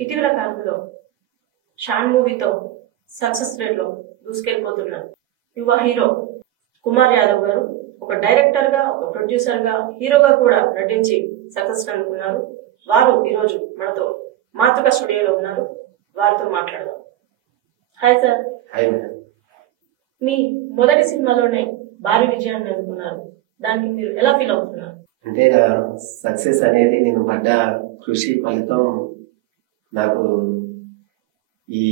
ఇటీవల కాలంలో షాన్ మూవీతో సక్సెస్ రేట్ లో దూసుకెళ్ళిపోతున్న యువ హీరో కుమార్ యాదవ్ గారు ఒక డైరెక్టర్ గా, ఒక ప్రొడ్యూసర్ గా, హీరోగా కూడా నటించి సక్సెస్ అందుకున్నారు. వారు ఈరోజు మనతో మాతృక స్టూడియోలో ఉన్నారు. వారితో మాట్లాడదాం. Hi sir. మీ మొదటి సినిమాలోనే భారీ విజయాన్ని అందుకున్నారు. దానికి మీరు ఎలా ఫీల్ అవుతున్నారు? అంటే సక్సెస్ అనేది నేను పడ్డ కృషి ఫలితం నాకు ఈ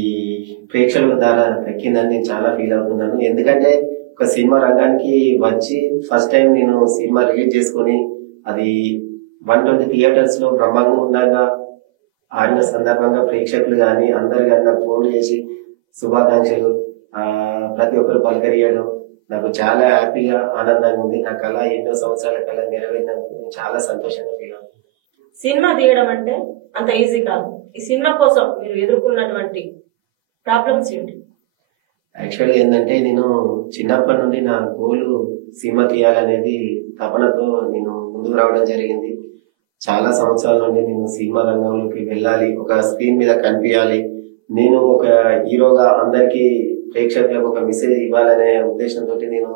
ప్రేక్షకుల ద్వారా దక్కిందని నేను చాలా ఫీల్ అవుతున్నాను. ఎందుకంటే ఒక సినిమా రంగానికి వచ్చి ఫస్ట్ టైం నేను సినిమా రిలీజ్ చేసుకొని అది 120 థియేటర్స్ లో బ్రహ్మాండంగా ఉండగా ఆడిన సందర్భంగా ప్రేక్షకులు కానీ అందరు కానీ నాకు ఫోన్ చేసి శుభాకాంక్షలు ప్రతి ఒక్కరు పలకరియడం నాకు చాలా హ్యాపీగా, ఆనందంగా ఉంది. నా కళ ఎన్నో సంవత్సరాల కళ నెరవేరినందుకు నేను చాలా సంతోషంగా ఫీల్ అవుతుంది. సినిమా తీయడం అంటే అంత ఈజీ కాదు. ఈ సినిమా కోసం మీరు ఎదుర్కొన్నటువంటి ప్రాబ్లమ్స్ ఏంటి? యాక్చువల్గా ఏంటంటే నేను చిన్నప్పటి నుండి నా గోలు సినిమా తీయాలనేది తపనతో నేను ముందుకు రావడం జరిగింది. చాలా సంవత్సరాల నుండి నేను సినిమా రంగంలోకి వెళ్ళాలి, ఒక స్క్రీన్ మీద కనిపించాలి, నేను ఒక హీరోగా అందరికీ ప్రేక్షకులకు ఒక మెసేజ్ ఇవ్వాలనే ఉద్దేశంతో నేను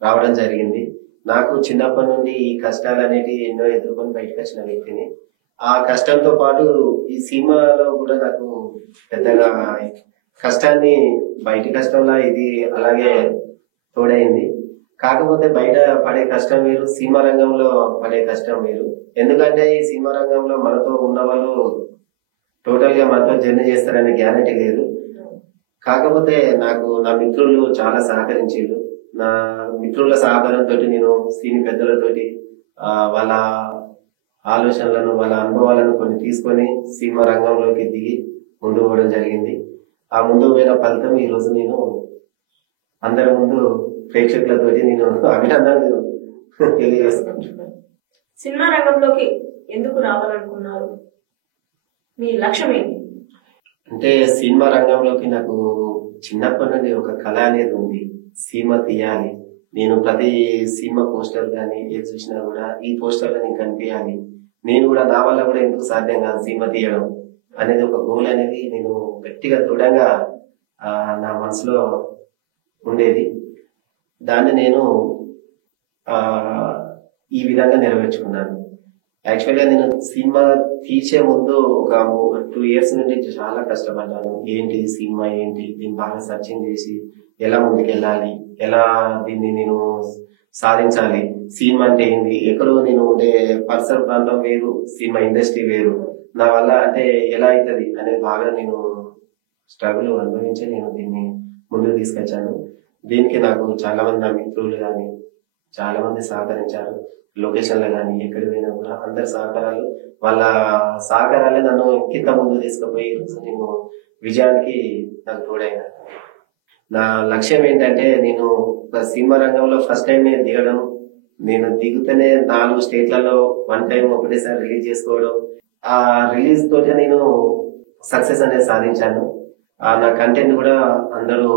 రావడం జరిగింది. నాకు చిన్నప్పటి నుండి ఈ కష్టాలు అనేవి ఎన్నో ఎదుర్కొని బయటకు వచ్చిన వ్యక్తిని. ఆ కష్టంతో పాటు ఈ సినిమాలో కూడా నాకు పెద్దగా కష్టాన్ని బయట కష్టంలా ఇది అలాగే తోడైంది. కాకపోతే బయట పడే కష్టం వేరు, సినిమా రంగంలో పడే కష్టం వేరు. ఎందుకంటే ఈ సినిమా రంగంలో మనతో ఉన్న వాళ్ళు టోటల్ గా మనతో జర్నీ చేస్తారనే గ్యారంటీ లేదు. కాకపోతే నాకు నా మిత్రులు చాలా సహకరించారు. నా మిత్రుల సహకారంతో నేను సినీ పెద్దలతోటి వాళ్ళ ఆలోచనలను, వాళ్ళ అనుభవాలను కొన్ని తీసుకొని సినిమా రంగంలోకి దిగి ముందు పోవడం జరిగింది. ఆ ముందు పోయిన ఫలితం ఈ రోజు నేను అందరి ముందు ప్రేక్షకులతోటి నేను అభినందనలు తెలియజేసుకుంటున్నాను. సినిమా రంగంలోకి ఎందుకు రావాలనుకున్నారు? మీ లక్ష్యం ఏంటి? అంటే సినిమా రంగంలోకి నాకు చిన్నప్పటి నుండి ఒక కళ అనేది ఉంది. సినిమా తీయాలి, నేను ప్రతి సినిమా పోస్టర్ కానీ ఏది చూసినా కూడా ఈ పోస్టర్లో నేను కనిపించాలి, నేను కూడా నా వల్ల కూడా ఎందుకు సాధ్యం కాదు సినిమా తీయడం అనేది ఒక గోల్ అనేది నేను గట్టిగా దృఢంగా నా మనసులో ఉండేది. దాన్ని నేను ఈ విధంగా నెరవేర్చుకున్నాను. యాక్చువల్గా నేను సినిమా తీసే ముందు ఒక 2 years నుండి చాలా కష్టపడ్డాను. ఏంటి సినిమా, ఏంటి దీన్ని బాగా సర్చింగ్ చేసి ఎలా ముందుకెళ్ళాలి, ఎలా దీన్ని నేను సాధించాలి, సినిమా అంటే ఏంటి, ఎక్కడో నేను ఉండే పర్సనల్ ప్రాంతం వేరు, సినిమా ఇండస్ట్రీ వేరు, నా వల్ల అంటే ఎలా అవుతుంది అనేది బాగా నేను స్ట్రగుల్ అనుభవించి నేను దీన్ని ముందుకు తీసుకొచ్చాను. దీనికి నాకు చాలా మంది నా మిత్రులు కానీ చాలా మంది సహకరించారు. లొకేషన్లో కానీ ఎక్కడి పోయినా కూడా అందరి సహకారాలు, వాళ్ళ సహకారాలే నన్ను ఇంకింత ముందు తీసుకుపోయి ఈరోజు నేను విజయానికి నాకు తోడైనా. నా లక్ష్యం ఏంటంటే నేను ఒక సినిమా రంగంలో ఫస్ట్ టైం నేను దిగడం, నేను దిగుతూనే 4 స్టేట్లలో 1 time ఒకటేసారి రిలీజ్ చేసుకోవడం, ఆ రిలీజ్ తోటే నేను సక్సెస్ అనేది సాధించాను. నా కంటెంట్ కూడా అందరూ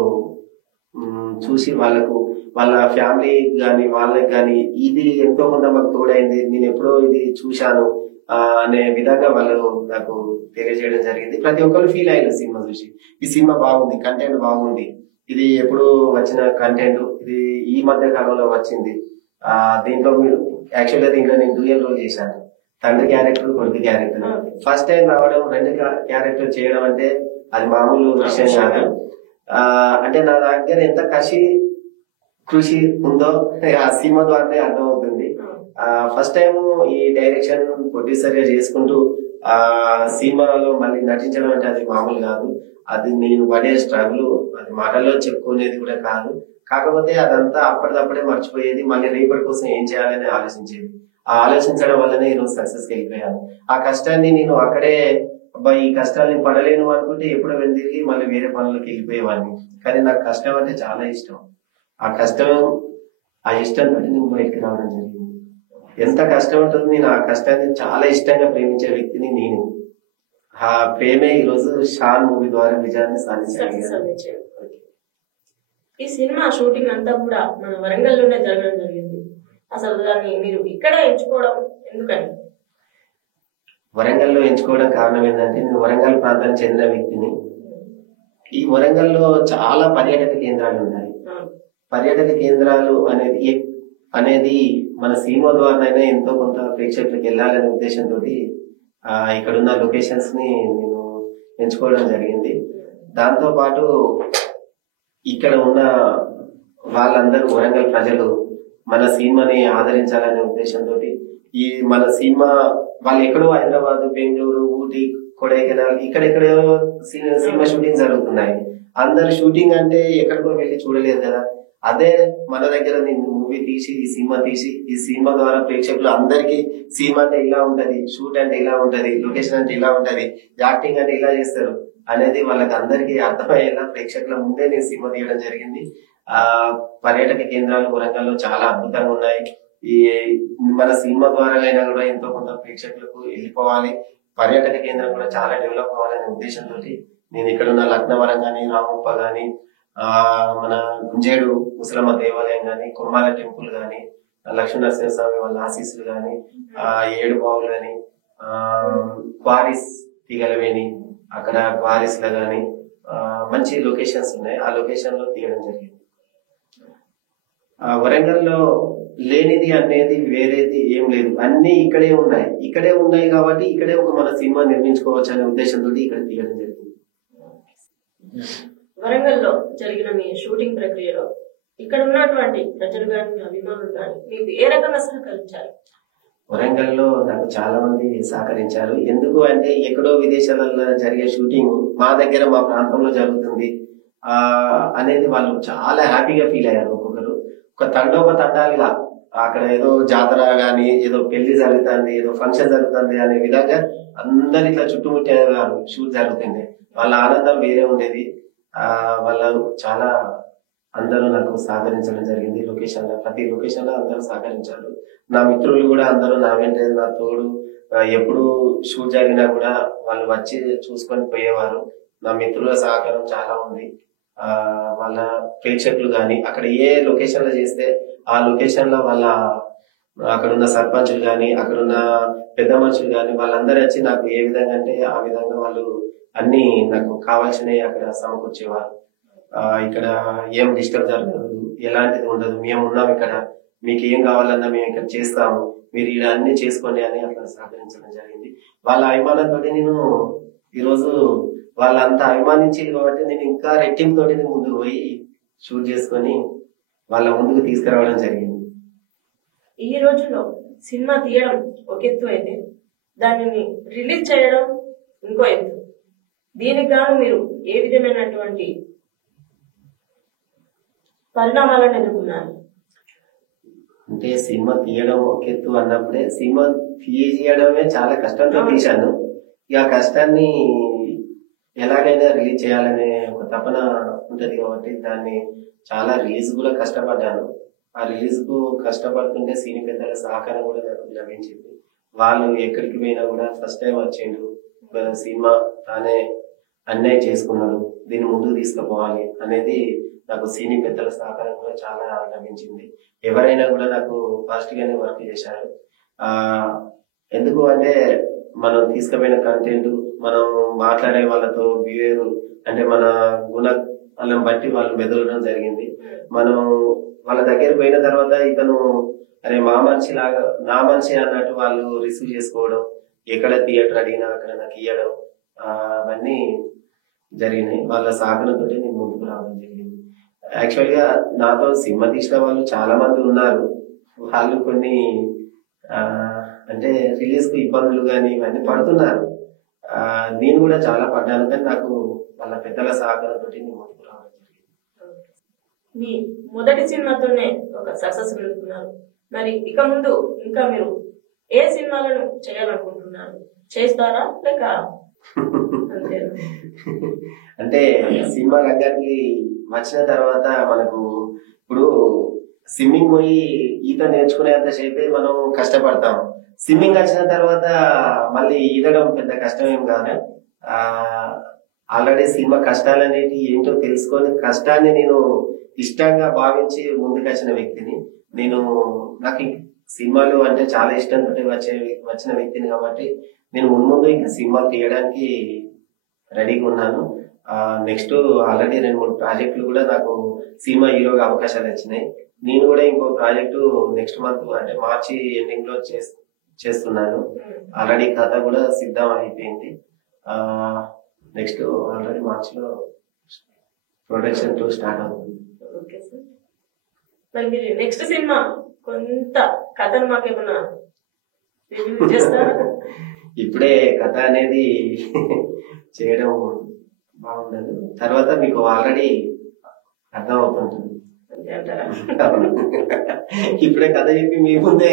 చూసి వాళ్ళకు, వాళ్ళ ఫ్యామిలీ కానీ వాళ్ళకి కానీ ఇది ఎంతో కొంత మాకు తోడైంది, నేను ఎప్పుడో ఇది చూశాను అనే విధంగా వాళ్ళు నాకు తెలియజేయడం జరిగింది. ప్రతి ఒక్కరు ఫీల్ అయ్యారు సినిమా చూసి, ఈ సినిమా బాగుంది, కంటెంట్ బాగుంది, ఇది ఎప్పుడు వచ్చిన కంటెంట్, ఇది ఈ మధ్య కాలంలో వచ్చింది. దీంట్లో యాక్చువల్గా దీంట్లో నేను డ్యూయల్ రోల్ చేశాను, తండ్రి క్యారెక్టర్, కొడుకు క్యారెక్టర్. ఫస్ట్ టైం రావడం, 2 క్యారెక్టర్ చేయడం అంటే అది మామూలు విషయం కాదు. అంటే నా దగ్గర ఎంత కృషి ఉందో ఆ సినిమా ద్వారానే అర్థమవుతుంది. ఫస్ట్ టైం ఈ డైరెక్షన్ ప్రొడ్యూసర్ గా చేసుకుంటూ ఆ సినిమాలో మళ్ళీ నటించడం అంటే అది మామూలు కాదు. అది నేను పడే స్ట్రగుల్ అది మాటల్లో చెప్పుకునేది కూడా కాదు. కాకపోతే అదంతా అప్పటిదప్పుడే మర్చిపోయేది, మళ్ళీ రేపటి కోసం ఏం చేయాలని ఆలోచించేది. ఆ ఆలోచించడం వల్లనే ఈరోజు సక్సెస్ కి వెళ్ళిపోయాను. ఆ కష్టాన్ని నేను అక్కడే ఈ కష్టాన్ని పడలేను అనుకుంటే ఎప్పుడో తిరిగి మళ్ళీ వేరే పనులకు వెళ్ళిపోయేవాడిని. కానీ నాకు కష్టం అంటే చాలా ఇష్టం. ఆ కష్టం, ఆ ఇష్టంతో నేను బయటకు రావడం జరిగింది. ఎంత కష్టం ఉంటుంది, నేను ఆ కష్టాన్ని చాలా ఇష్టంగా ప్రేమించే వ్యక్తిని నేను. ఆ ప్రేమే ఈరోజు షాన్ మూవీ ద్వారా విజయాన్ని సాధించాను. ఈ సినిమా షూటింగ్ అంతా కూడా మన వరంగల్లోనే జరగడం జరిగింది. అసలు దాన్ని మీరు ఇక్కడ ఎంచుకోవడం ఎందుకని? వరంగల్లో ఎంచుకోవడం కారణం ఏంటంటే నేను వరంగల్ ప్రాంతానికి చెందిన వ్యక్తిని. ఈ వరంగల్లో చాలా పర్యాటక కేంద్రాలు ఉన్నాయి. పర్యాటక కేంద్రాలు అనేది మన సినిమా ద్వారానైనా ఎంతో కొంత ప్రేక్షకులకు వెళ్ళాలనే ఉద్దేశంతో ఇక్కడున్న లొకేషన్స్ ని నేను ఎంచుకోవడం జరిగింది. దాంతో పాటు ఇక్కడ ఉన్న వాళ్ళందరూ వరంగల్ ప్రజలు మన సినిమాని ఆదరించాలనే ఉద్దేశంతో ఈ మన సినిమా వాళ్ళు ఎక్కడో హైదరాబాద్, బెంగళూరు, ఊటీ, కొడైకెనాల్ ఇక్కడెక్కడో సినిమా షూటింగ్ జరుగుతున్నాయి. అందరు షూటింగ్ అంటే ఎక్కడికో వెళ్ళి చూడలేదు కదా. అదే మన దగ్గర నేను మూవీ తీసి ఈ సినిమా ద్వారా ప్రేక్షకులు అందరికీ సినిమా అంటే ఇలా ఉంటది, షూట్ అంటే ఇలా ఉంటది, లొకేషన్ అంటే ఇలా ఉంటది, యాక్టింగ్ అంటే ఇలా చేస్తారు అనేది వాళ్ళకి అందరికీ అర్థమయ్యేలా ప్రేక్షకుల ముందే నేను సినిమా తీయడం జరిగింది. పర్యాటక కేంద్రాలు వరంగల్లో చాలా అద్భుతంగా ఉన్నాయి. ఈ మన సినిమా ద్వారా అయినా కూడా ఎంతో కొంత ప్రేక్షకులకు వెళ్ళిపోవాలి, పర్యాటక కేంద్రం కూడా చాలా డెవలప్ అవ్వాలనే ఉద్దేశంతో నేను ఇక్కడ ఉన్న లక్నవరం గాని, రామప్ప గాని, మన గుంజేడు ముసలమ్మ దేవాలయం గాని, కుర్మాల టెంపుల్ గాని, లక్ష్మీనరసింహస్వామి వాళ్ళ ఆశీస్సులు గాని, ఏడు బావులు గాని, క్వారీస్ తీగలవేని అక్కడ క్వారీస్ లో గాని మంచి లొకేషన్స్ ఉన్నాయి. ఆ లొకేషన్ లో తీయడం జరిగింది. వరంగల్లో లేనిది అనేది వేరేది ఏం లేదు, అన్ని ఇక్కడే ఉన్నాయి కాబట్టి ఇక్కడే ఒక మన సినిమా నిర్మించుకోవచ్చు అనే ఉద్దేశంతో ఇక్కడ తీయడం జరిగింది. వరంగల్లో జరిగిన మీ షూటింగ్ ప్రక్రియలో ఇక్కడ ఉన్నటువంటి ప్రజలు కానీ అభిమానులు కానీ మీకు ఏ రకంగా సహకరించారు? వరంగల్లో నాకు చాలా మంది సహకరించారు. ఎందుకు అంటే ఎక్కడో విదేశాలలో జరిగే షూటింగ్ మా దగ్గర మా ప్రాంతంలో జరుగుతుంది అనేది వాళ్ళు చాలా హ్యాపీగా ఫీల్ అయ్యారు. ఒక్కొక్కరు ఒక తండాలుగా అక్కడ ఏదో జాతర గాని, ఏదో పెళ్లి జరుగుతుంది, ఏదో ఫంక్షన్ జరుగుతుంది అనే విధంగా అందరు ఇట్లా చుట్టుముట్టేవారు. షూట్ జరుగుతుంది, వాళ్ళ ఆనందం వేరే ఉండేది. వాళ్ళు చాలా అందరూ నాకు సహకరించడం జరిగింది. ప్రతి లొకేషన్ లో అందరూ సహకరించారు. నా మిత్రులు కూడా అందరూ నా వెంటే, నా తోడు, ఎప్పుడు షూట్ జరిగినా కూడా వాళ్ళు వచ్చి చూసుకొని పోయేవారు. నా మిత్రుల సహకారం చాలా ఉంది. వాళ్ళ ప్రేక్షకులు గాని అక్కడ ఏ లొకేషన్ లో చేస్తే ఆ లొకేషన్ లో వాళ్ళ అక్కడున్న సర్పంచులు గాని, అక్కడున్న పెద్ద మనుషులు గాని వాళ్ళందరూ వచ్చి నాకు ఏ విధంగా అంటే ఆ విధంగా వాళ్ళు అన్ని నాకు కావాల్సినవి అక్కడ సమకూర్చేవారు. ఇక్కడ ఏం డిస్టర్బ్ జరగదు, ఎలాంటిది ఉండదు, మేము ఉన్నాం ఇక్కడ, మీకు ఏం కావాలన్నా మేము ఇక్కడ చేస్తాము, మీరు ఇక్కడ అన్ని చేసుకోండి అని అట్లా సహకరించడం జరిగింది. వాళ్ళ అభిమానంతో నేను ఈరోజు వాళ్ళంతా అభిమానించేది కాబట్టి నేను ఇంకా రెట్టింపుతో ముందుకు పోయి షూట్ చేసుకొని వాళ్ళ ముందుకు తీసుకురావడం జరిగింది. ఈ రోజుల్లో సినిమా తీయడం ఒక ఎత్తు అయితే దానిని రిలీజ్ చేయడం ఇంకో ఎత్తు. దీనికి గాను మీరు ఏ విధమైనటువంటి పరిణామాలను ఎదుర్కొన్నారు? అంటే సినిమా తీయడం ఒక ఎత్తు అన్నప్పుడే సినిమా తీయడమే చాలా కష్టంతో తీశాను. ఇక కష్టాన్ని ఎలాగైనా రిలీజ్ చేయాలనే ఒక తపన ఉంటది కాబట్టి దాన్ని చాలా రిలీజ్ కూడా కష్టపడ్డాను. ఆ రిలీజ్ కు కష్టపడుతుంటే సినీ పెద్దల సహకారం కూడా నాకు లభించింది. వాళ్ళు ఎక్కడికి పోయినా కూడా ఫస్ట్ టైం వచ్చిండు, సినిమా తానే అన్యాయం చేసుకున్నాడు, దీన్ని ముందుకు తీసుకుపోవాలి అనేది నాకు సినీ పెద్దల సహకారం కూడా చాలా లభించింది. ఎవరైనా కూడా నాకు ఫాస్ట్ గానే వర్క్ చేశారు. ఎందుకు అంటే మనం తీసుకుపోయిన కంటెంట్, మనం మాట్లాడే వాళ్ళతో బిహేవియర్ అంటే మన గుణాలను బట్టి వాళ్ళు మెదలడం జరిగింది. మనం వాళ్ళ దగ్గర పోయిన తర్వాత ఇతను అరే మా మనిషి లాగా, నా మనిషి అన్నట్టు వాళ్ళు రిసీవ్ చేసుకోవడం, ఎక్కడ థియేటర్ అడిగినా అక్కడ నాకు ఇవ్వడం, అవన్నీ జరిగినాయి. వాళ్ళ సహకారంతో నేను ముందుకు రావడం జరిగింది. యాక్చువల్ గా నాతో సినిమా తీసిన వాళ్ళు చాలా మంది ఉన్నారు. వాళ్ళు కొన్ని అంటే రిలీజ్ కు ఇబ్బందులు కానీ ఇవన్నీ పడుతున్నారు. నేను కూడా చాలా పడ్డాను, కానీ నాకు వాళ్ళ పెద్దల సహకారంతో నేను ముందుకు రావడం జరిగింది. మీ మొదటి సినిమాతోనే ఒక సక్సెస్ అందుకున్నారు. మరి ఇక ముందు ఇంకా మీరు ఏ సినిమాలను చేయాలనుకుంటున్నారు? చేస్తారా లేక అంటే సినిమా రంగానికి వచ్చిన తర్వాత మనకు ఇప్పుడు స్విమ్మింగ్ పోయి ఈత నేర్చుకునేంత సేపే మనం కష్టపడతాం. స్విమ్మింగ్ వచ్చిన తర్వాత మళ్ళీ ఈదడం పెద్ద కష్టం ఏం కాదు. ఆల్రెడీ సినిమా కష్టాలు అనేవి ఏంటో తెలుసుకొని కష్టాన్ని నేను ఇష్టంగా భావించి ముందుకు వచ్చిన వ్యక్తిని. నాకు సినిమాలు అంటే చాలా ఇష్టంతో వచ్చిన వ్యక్తిని కాబట్టి నేను ముందు ఇంకా సినిమా తీయడానికి రెడీగా ఉన్నాను. నెక్స్ట్ ఆల్రెడీ 2-3 ప్రాజెక్టులు కూడా నాకు సినిమా హీరోగా అవకాశాలు వచ్చినాయి. నేను కూడా ఇంకో ప్రాజెక్టు నెక్స్ట్ మంత్ అంటే మార్చి ఎండింగ్ లో చేస్తున్నాను. ఆల్రెడీ కథ కూడా సిద్ధం అయిపోయింది. నెక్స్ట్ ఆల్రెడీ మార్చిలో ప్రొడక్షన్ 2 స్టార్ట్ అవుతుంది. Okay sir. మరి మీరు నెక్స్ట్ సినిమా కొంత కథను మాకేమన్నా రివ్యూ చేస్తారా? ఇప్పుడే కథ అనేది చేయడం బాగుండదు, తర్వాత మీకు ఆల్రెడీ అర్థం అవుతుంటుంది. ఇప్పుడే కథ చెప్పి మీ ముందే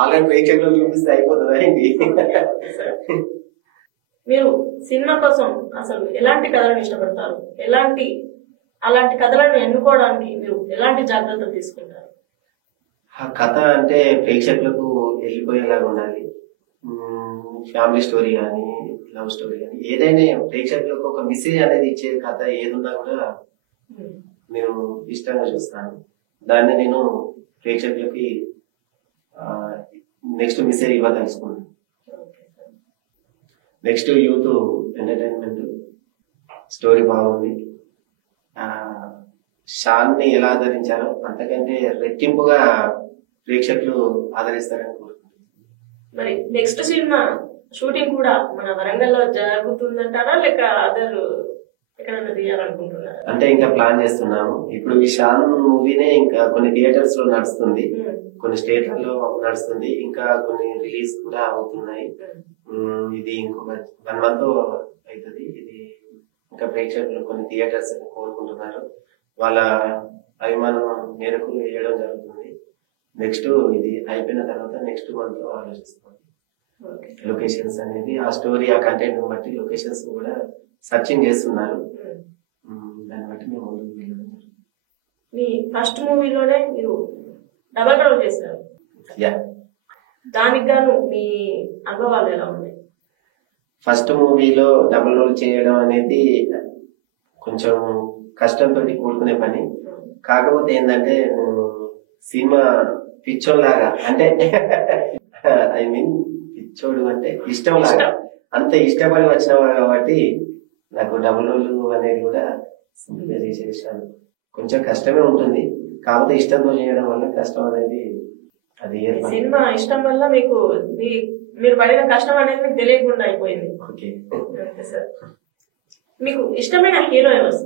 ఆల్రెడీ ప్రేక్షకులు చూపిస్తే అయిపోతుందా ఏంటి? మీరు సినిమా కోసం అసలు ఎలాంటి కథలను ఇష్టపడతారు? అలాంటి కథలను ఎన్నుకోవడానికి మీరు ఎలాంటి జాగ్రత్తలు తీసుకుంటారు? ఆ కథ అంటే ప్రేక్షకులకు వెళ్ళిపోయేలాగా ఉండాలి. ఫ్యామిలీ స్టోరీ కానీ, లవ్ స్టోరీ కానీ, ఏదైనా ప్రేక్షకులకు ఒక మెసేజ్ అనేది ఇచ్చే కథ ఏదున్నా కూడా నేను ఇష్టంగా చూస్తాను. దాన్ని నేను ప్రేక్షకులకి నెక్స్ట్ మెసేజ్ ఇవ్వదలుచుకున్నాను. నెక్స్ట్ యూత్ ఎంటర్టైన్మెంట్ స్టోరీ బాగుంది. షాన్ ని ఎలా ఆదరించారో అంతకంటే రెట్టింపుగా ప్రేక్షకులు ఆదరిస్తారని కోరుకుంటున్నాను. మరి నెక్స్ట్ సినిమా షూటింగ్ కూడా మన వరంగల్లో జరుగుతుందంటారా, లేక అదర్ ఎక్కడైనా తీయాలనుకుంటున్నారా? అంటే ఇంకా ప్లాన్ చేస్తున్నాము. ఇప్పుడు ఈ షాన్ మూవీనే ఇంకా కొన్ని థియేటర్స్ లో నడుస్తుంది, కొన్ని స్టేట్లలో నడుస్తుంది, ఇంకా కొన్ని రిలీజ్ కూడా అవుతున్నాయి. ఇది ఇంకొక 1 month అవుతుంది. ఇది ఇంకా ప్రేక్షకులు కొన్ని థియేటర్స్ కోరుకుంటున్నారు. వాళ్ళ అభిమానం మేరకు వేయడం జరుగుతుంది. నెక్స్ట్ ఇది అయిపోయిన తర్వాత నెక్స్ట్ మంత్ లో ఆలోచిస్తాం. లొకేషన్స్ అనేది ఆ స్టోరీ ఆ కంటెంట్ బట్టి లొకేషన్స్ కూడా సర్చింగ్ చేస్తున్నారు. దాన్ని బట్టి మేము ముందుకు వెళ్ళడం. మీ ఫస్ట్ మూవీలోనే మీరు డబల్ రోల్ చేశారు. దానికి గాను మీ అనుభవాలు ఎలా ఉన్నాయి? ఫస్ట్ మూవీలో డబుల్ రోల్ చేయడం అనేది కొంచెం కష్టంతో కూడుకునే పని. కాకపోతే ఏంటంటే సినిమా పిచ్చోడ్లాగా, అంటే ఐ మీన్ పిచ్చోడు అంటే ఇష్టం లాగా, అంత ఇష్టపడి వచ్చినావా కాబట్టి నాకు డబుల్ రోల్ అనేది కూడా సింపుల్గా చేసేసాను. కొంచెం కష్టమే ఉంటుంది, కాకపోతే ఇష్టంతో చేయడం వల్ల కష్టం అనేది అది సినిమా ఇష్టం వల్ల మీకు మీరు పడిన కష్టం అనేది మీకు తెలియకుండా అయిపోయింది. ఓకే సార్, మీకు ఇష్టమైన హీరో ఎవరు?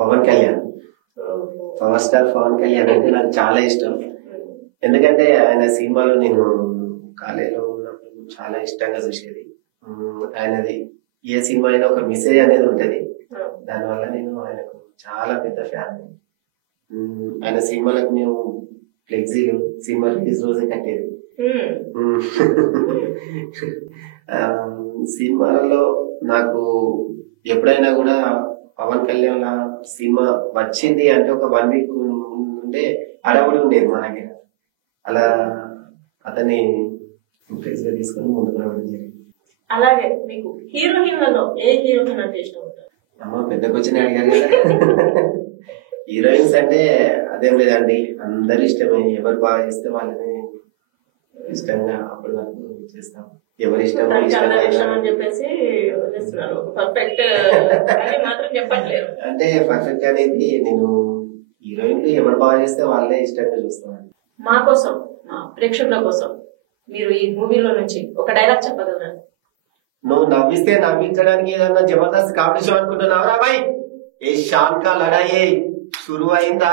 పవన్ కళ్యాణ్. పవర్ స్టార్ పవన్ కళ్యాణ్ అంటే నాకు చాలా ఇష్టం. ఎందుకంటే ఆయన సినిమాలు నేను కాలేజీలో ఉన్నప్పుడు చాలా ఇష్టంగా చూసేది. ఆయనది ఏ సినిమా అయినా ఒక మెసేజ్ అనేది ఉంటది. దానివల్ల నేను ఆయనకు చాలా పెద్ద ఫ్యాన్. ఆయన సినిమాలకు మేము ఫ్లెక్సీలు సినిమా రిలీజ్ రోజే కట్టేది. సినిమాలలో నాకు ఎప్పుడైనా కూడా పవన్ కళ్యాణ్ సినిమా వచ్చింది అంటే ఒక 1 week ముందే అడవుడి ఉండేది మా దగ్గర. అలా అతన్ని ఇంప్రెస్ గా తీసుకొని ముందుకు రావడం జరిగింది. అలాగే మీకు హీరోయిన్లలో ఏ హీరోయిన్ అంటే ఇష్టం ఉంటుంది? అమ్మ పెద్ద క్వశ్చన్ అడిగారు కదా. హీరోయిన్స్ అంటే అదేం లేదండి, అందరు ఇష్టమే. ఎవరు బాగా చేస్తే వాళ్ళని ఇష్టంగా అప్పటి వరకు చేస్తాం. ఎవరి ఇష్టం అని చెప్పేసి పర్ఫెక్ట్ మాత్రం చెప్పట్లేదు. అంటే పర్ఫెక్ట్ అనేది నేను హీరోయిన్లు ఎవరు బాగా చేస్తే వాళ్ళే ఇష్టంగా చూస్తామండి. మా కోసం, మా ప్రేక్షకుల కోసం మీరు ఈ మూవీలో నుంచి ఒక డైలాగ్ చెప్పగలరా? నువ్వు నవ్విస్తే నవ్వించడానికి ఏదన్నా జబర్దస్త్ కాంపిటీషన్ అనుకుంటున్నావురా బాయ్? ఏ షాన్ కా లడాయి షురు అయిందా,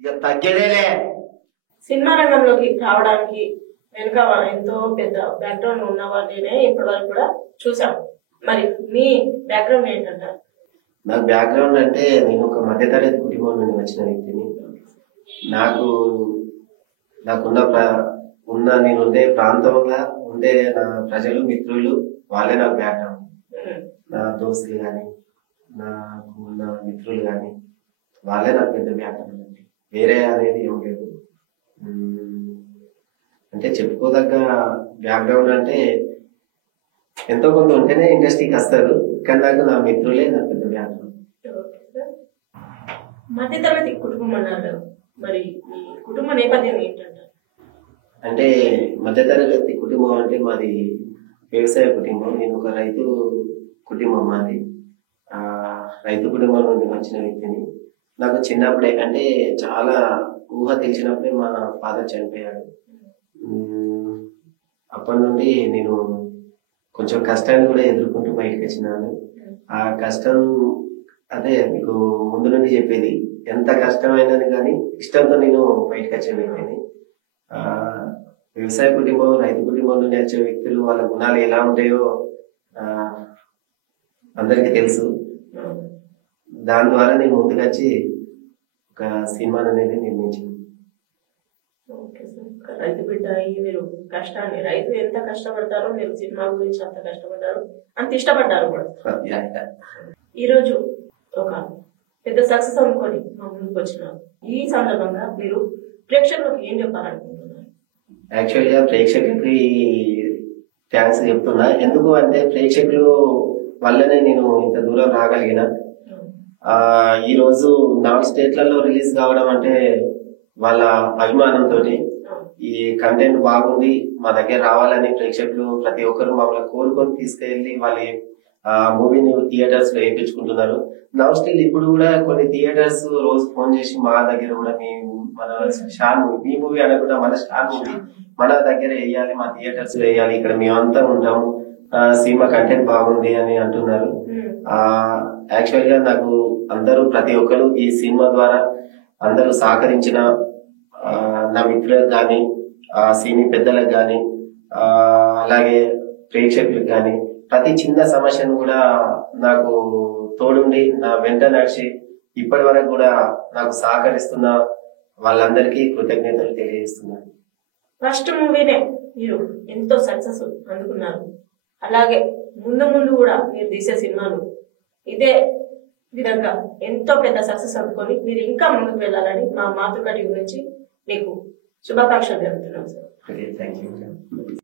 ఇక తగ్గేదేలే. సినిమా రంగంలోకి రావడానికి వెనుక ఎంతో పెద్ద బ్యాక్గ్రౌండ్ ఉన్న వాళ్ళనే ఇప్పటి వరకు కూడా చూసాం. మరి మీ బ్యాక్గ్రౌండ్ ఏంటంటారు? నాకు బ్యాక్గ్రౌండ్ అంటే నేను ఒక మధ్యతరగతి కుటుంబం నుండి వచ్చిన వ్యక్తిని. నేను ఉండే ప్రాంతంలో ఉండే నా ప్రజలు, మిత్రులు వాళ్ళే నాకు బ్యాక్గ్రౌండ్. నా దోస్తులు కానీ, నాకు ఉన్న మిత్రులు కానీ వాళ్ళే నాకు పెద్ద బ్యాక్గ్రౌండ్ అండి. వేరే అనేది ఏం లేదు. అంటే చెప్పుకోదగ్గ బ్యాక్గ్రౌండ్ అంటే ఎంతో కొంత ఉంటేనే ఇండస్ట్రీకి వస్తారు, కానీ నాకు నా మిత్రులే నాకు పెద్ద బ్యాక్గ్రౌండ్. మధ్యతరగతి కుటుంబం అన్నారు, మరి మీ కుటుంబ నేపథ్యం ఏంటంటారు? అంటే మధ్యతరగతి కుటుంబం అంటే మాది వ్యవసాయ కుటుంబం. నేను ఒక రైతు కుటుంబం మాది. ఆ, రైతు కుటుంబం నుండి వచ్చిన వ్యక్తిని. నాకు చిన్నప్పుడే అంటే చాలా ఊహ తెలిసినప్పుడే మా ఫాదర్ చనిపోయాడు. ఉమ్, అప్పటి నుండి నేను కొంచెం కష్టాన్ని కూడా ఎదుర్కొంటూ బయటకు వచ్చినాను. ఆ కష్టం అదే మీకు ముందు నుండి చెప్పేది, ఎంత కష్టమైనది కానీ ఇష్టంతో నేను బయటకు వచ్చే వ్యక్తిని. ఆ, వ్యవసాయ కుటుంబం, రైతు కుటుంబం నుండి వచ్చే వ్యక్తులు వాళ్ళ గుణాలు ఎలా ఉంటాయో ఆ, అందరికీ తెలుసు. దాని ద్వారా నేను ముందుకు వచ్చి ఒక సినిమాని అనేది నిర్మించింది. Okay sir. రైతు బిడ్డ అయ్యి మీరు కష్టాన్ని, రైతు ఎంత కష్టపడతారో మీరు సినిమా గురించి అంత కష్టపడ్డారు, అంత ఇష్టపడ్డారు కూడా. ఈ రోజు ఒక పెద్ద సక్సెస్ అనుకొని మా ముందుకు వచ్చినారు. ఈ సందర్భంగా మీరు ప్రేక్షకులకు ఏం చెప్పాలనుకుంటున్నారు? యాక్చువల్గా ప్రేక్షకులకి థ్యాంక్స్ చెప్తున్నా. ఎందుకు అంటే ప్రేక్షకులు వల్లనే నేను ఇంత దూరం రాగలిగిన. ఈ రోజు 4 స్టేట్లలో రిలీజ్ కావడం అంటే వాళ్ళ అభిమానంతో, ఈ కంటెంట్ బాగుంది మా దగ్గర రావాలని ప్రేక్షకులు ప్రతి ఒక్కరు మమ్మల్ని కోరుకొని తీసుకెళ్లి వాళ్ళ మూవీని థియేటర్స్ లో వేయించుకుంటున్నారు. నవ్ స్టిల్ ఇప్పుడు కూడా కొన్ని థియేటర్స్ రోజు ఫోన్ చేసి మా దగ్గర కూడా మన స్టార్ మూవీ, మీ మూవీ అనకుండా మన స్టార్ మూవీ మన దగ్గర వేయాలి, మా థియేటర్స్ లో వేయాలి, ఇక్కడ మేమంతా ఉంటాం, సినిమా కంటెంట్ బాగుంది అని అంటున్నారు. యాక్చువల్ గా నాకు అందరూ ప్రతి ఒక్కరు ఈ సినిమా ద్వారా అందరూ సహకరించిన నా మిత్రులకు కానీ, సినీ పెద్దలకు కానీ, అలాగే ప్రేక్షకులకు కానీ, ప్రతి చిన్న సమస్యను కూడా నాకు తోడుండి నా వెంట నడిచి ఇప్పటి వరకు కూడా నాకు సహకరిస్తున్న వాళ్ళందరికీ కృతజ్ఞతలు తెలియజేస్తున్నాను. ఫస్ట్ మూవీనే మీరు ఎంతో సక్సెస్ అందుకున్నారు. అలాగే ముందు ముందు కూడా మీరు తీసే సినిమాలు ఇదే విధంగా ఎంతో పెద్ద సక్సెస్ అందుకొని మీరు ఇంకా ముందుకు వెళ్ళాలని మా మాతృక టీవీ నుంచి మీకు శుభాకాంక్షలు జరుగుతున్నాం సార్. Thank you.